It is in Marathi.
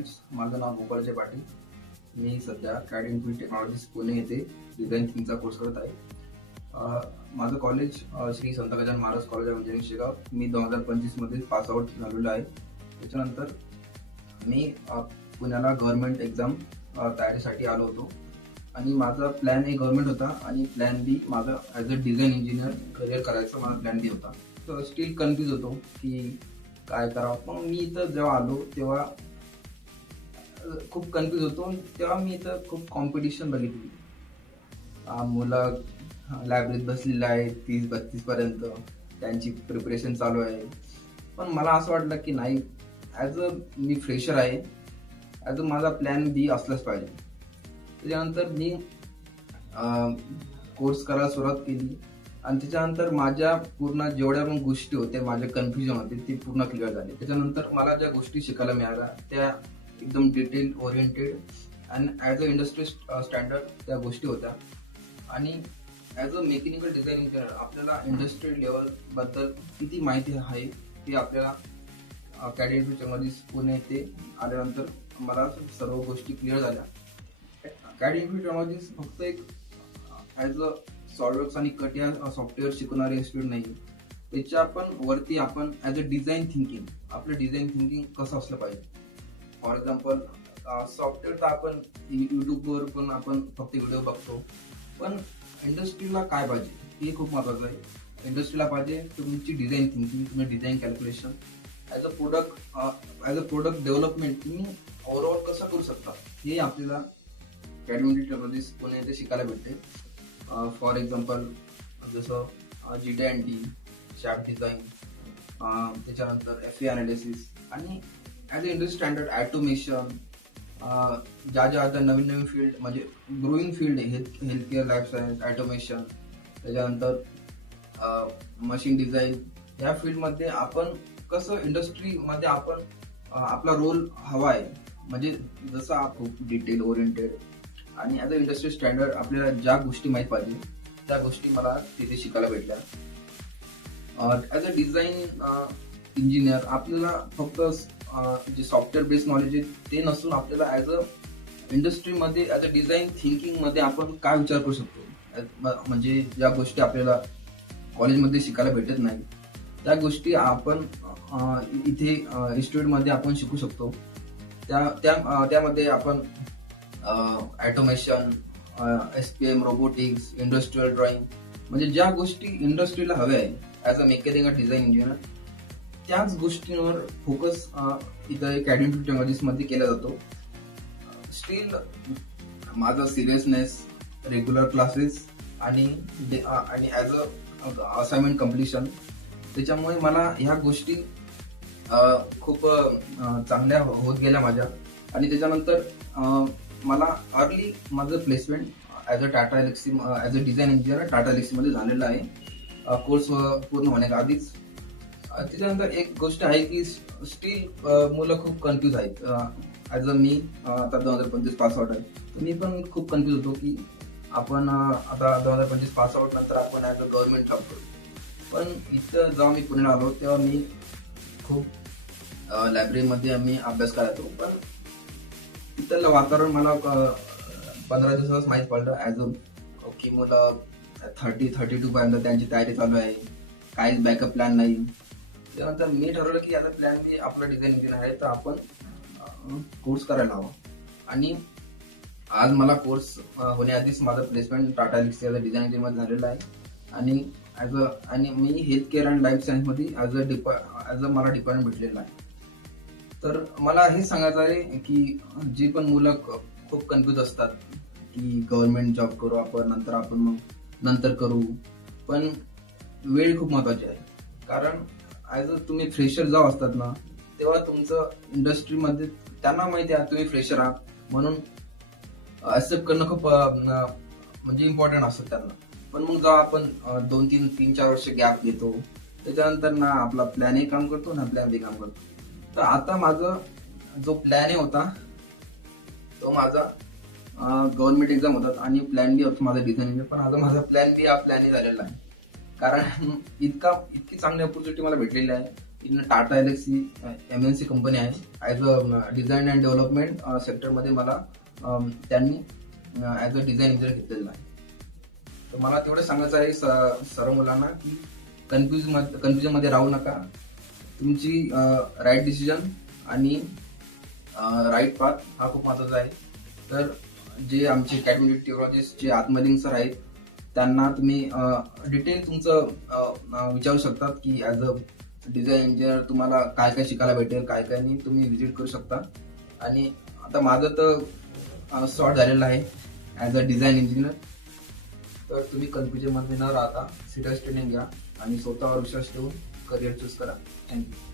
फ्रेंड्स, माझं नाव गोपाळजय पाटील. मी सध्या कॅड इन्फिनिटी टेक्नॉलॉजीज पुणे येथे डिझाईन थिंकचा कोर्स करत आहे. माझं college Shri Sant Gajanan Maharaj college of engineering Shegaon. मी 2025 मध्ये पास आउट झालेलो आहे. त्याच्यानंतर मी पुण्याला गव्हर्नमेंट एक्झाम तयारीसाठी आलो होतो आणि माझा प्लॅन ए गव्हर्नमेंट होता आणि प्लॅन बी माझा as a design engineer career करायचा माझा प्लॅन बी होता. तर स्टील कन्फ्यूज होतो की काय करावं. मग मी इथं जेव्हा आलो तेव्हा खूप कन्फ्यूज होतो. तेव्हा मी इथं खूप कॉम्पिटिशन बघितली. मुलं लायब्ररीत बसलेली आहे 30-32 पर्यंत, त्यांची प्रिपरेशन चालू आहे. पण मला असं वाटलं की नाही, ॲज अ मी फ्रेशर आहे, ॲज अ माझा प्लॅन बी असलाच पाहिजे. त्याच्यानंतर मी कोर्स करायला सुरुवात केली आणि त्याच्यानंतर माझ्या पूर्ण जेवढ्या पण गोष्टी होत्या, माझे कन्फ्युजन होते, ते पूर्ण क्लिअर झाले. त्याच्यानंतर मला ज्या गोष्टी शिकायला मिळाल्या त्या एकदम डिटेल ओरिएंटेड आणि ॲज अ इंडस्ट्री स्टँडर्ड त्या गोष्टी होत्या. आणि as a mechanical design engineer आपल्याला इंडस्ट्री लेवल बद्दल किती माहिती आहे ते आपल्याला कॅड इन्फिनिटी टेक्नॉलॉजीज पुणे येथे आल्यानंतर मला सर्व गोष्टी क्लिअर झाल्या. कॅड इन्फिनिटी टेक्नॉलॉजीज फक्त एक ॲज अ सॉल्डवर्क्स आणि कटिया सॉफ्टवेअर शिकवणारे इन्स्टिट्यूट नाही. त्याच्या आपण वरती आपण ॲज अ डिझाईन थिंकिंग, आपलं डिझाईन थिंकिंग कसं असलं पाहिजे. फॉर एक्झाम्पल सॉफ्टवेअर तर आपण युट्यूबवर पण आपण फक्त व्हिडिओ बघतो, पण इंडस्ट्रीला काय पाहिजे हे खूप महत्वाचं आहे. इंडस्ट्रीला पाहिजे तुमची डिझाईन थिंकिंग, तुम्ही design calculation as a product development तुम्ही ओव्हरऑल कसं करू शकता हे आपल्याला कॅड इन्फिनिटी टेक्नॉलॉजीज पुणे येथे शिकायला भेटते. फॉर एक्झाम्पल जसं GT&T, शॅप डिझाईन, त्याच्यानंतर FA अनालिसिस आणि as a industry standard automation, ज्या आता नवीन फील्ड म्हणजे ग्रोईंग फील्ड आहे, हेल्थकेअर, लाईफ सायन्स, ॲटोमेशन, त्याच्यानंतर मशीन डिझाईन. या फील्डमध्ये आपण कसं इंडस्ट्रीमध्ये आपण आपला रोल हवा आहे, म्हणजे जसं खूप डिटेल ओरिएंटेड आणि ॲज अ इंडस्ट्री स्टँडर्ड आपल्याला ज्या गोष्टी माहीत पाहिजे त्या गोष्टी मला तिथे शिकायला भेटल्या. ॲज अ डिझाईन इंजिनियर आपल्याला फक्त जे सॉफ्टवेअर बेस्ड नॉलेज आहे ते नसून आपल्याला ॲज अ इंडस्ट्रीमध्ये ॲज अ डिझाईन थिंकिंगमध्ये आपण काय विचार करू शकतो, म्हणजे ज्या गोष्टी आपल्याला कॉलेजमध्ये शिकायला भेटत नाही त्या गोष्टी आपण इथे इन्स्टिट्यूटमध्ये आपण शिकू शकतो. त्यामध्ये आपण automation, SPM, robotics, industrial drawing, म्हणजे ज्या गोष्टी इंडस्ट्रीला हव्या आहे ॲज अ मेकॅनिकल डिझाईन इंजिनियर त्याच गोष्टींवर फोकस इथं कॅड इन्फिनिटी टेक्नॉलॉजीजमध्ये केला जातो. स्टील माझा सिरियसनेस, रेग्युलर क्लासेस आणि ॲज अ असाइनमेंट कम्प्लिशन, त्याच्यामुळे मला ह्या गोष्टी खूप चांगल्या होत गेल्या माझ्या. आणि त्याच्यानंतर मला अर्ली माझं placement as a Tata Elxsi as a design engineer Tata एलेक्सीमध्ये झालेलं आहे कोर्स पूर्ण होण्याच्या आधीच. त्याच्यानंतर एक गोष्ट आहे की स्टील मुलं खूप कन्फ्यूज आहेत. ॲज अ मी आता 2025 पास आउट आहे, तर मी पण खूप कन्फ्यूज होतो की आपण आता 2025 पास आउट नंतर आपण ॲज अ गव्हर्नमेंट जॉब करू. पण इथं जेव्हा मी पुण्याला आलो तेव्हा मी खूप लायब्ररीमध्ये आम्ही अभ्यास करायचो, पण इथलं वातावरण मला 15 दिवसातच माहीत पडलं ॲज अ की मुलं 30-32 पर्यंत त्यांची तयारी चालू आहे, काहीच बॅकअप प्लॅन नाही. त्यानंतर मी ठरवलं की आता प्लॅन बी आपला डिझाईन इंजिनियर आहे तर आपण कोर्स करायला हवा. आणि आज मला कोर्स होण्याआधीच माझं placement Tata Elxsi as a design engineer झालेलं आहे. आणि मी हेल्थ केअर अँड लाईफ सायन्समध्ये ॲज अ मला डिपार्टमेंट भेटलेलं आहे. तर मला हे सांगायचं आहे की जी पण मुलं खूप कन्फ्यूज असतात की गव्हर्नमेंट जॉब करू आपण नंतर करू, पण वेळ खूप महत्वाची आहे. कारण ॲज अ तुम्ही फ्रेशर जेव्हा असतात ना तेव्हा तुमचं इंडस्ट्रीमध्ये त्यांना माहिती आहे तुम्ही फ्रेशर आहात, म्हणून ॲक्सेप्ट करणं खूप म्हणजे इम्पॉर्टंट असतं त्यांना. पण मग जेव्हा आपण 2-3-4 वर्ष गॅप घेतो त्याच्यानंतर ना आपला प्लॅन ए काम करतो ना प्लॅन बी काम करतो. तर आता माझा जो प्लॅन ए होता तो माझा गव्हर्नमेंट एक्झाम होतात आणि प्लॅन बी होता माझा डिझाईन इंजिनियर. पण आता माझा प्लॅन ए झालेला आहे, कारण इतकी चांगली ऑपॉर्च्युनिटी मला भेटलेली आहे in Tata Elxsi MNC company आहे. As a design and development सेक्टरमध्ये मला त्यांनी ॲज अ डिझाईन इंजिनियर घेतलेलं आहे. तर मला तेवढं सांगायचं आहे सर्व मुलांना की कन्फ्युजन मध्ये राहू नका. तुमची राईट डिसिजन आणि राईट पाथ हा खूप महत्वाचा आहे. तर जे आमचे कॅबिनेट टेक्नॉलॉजिस्ट जे आत्मलिंग सर आहेत त्यांना तुम्ही डिटेल तुमचं विचारू शकतात की ॲज अ डिझाईन इंजिनियर तुम्हाला काय काय शिकायला भेटेल, काय काय नाही, तुम्ही व्हिजिट करू शकता. आणि आता माझं तर सॉर्ट झालेलं आहे ॲज अ डिझाईन इंजिनियर. तर तुम्ही कन्फ्युजन मध्ये न राहता सिरियस ट्रेनिंग घ्या आणि स्वतःवर विश्वास ठेवून करिअर चूज करा. थँक्यू.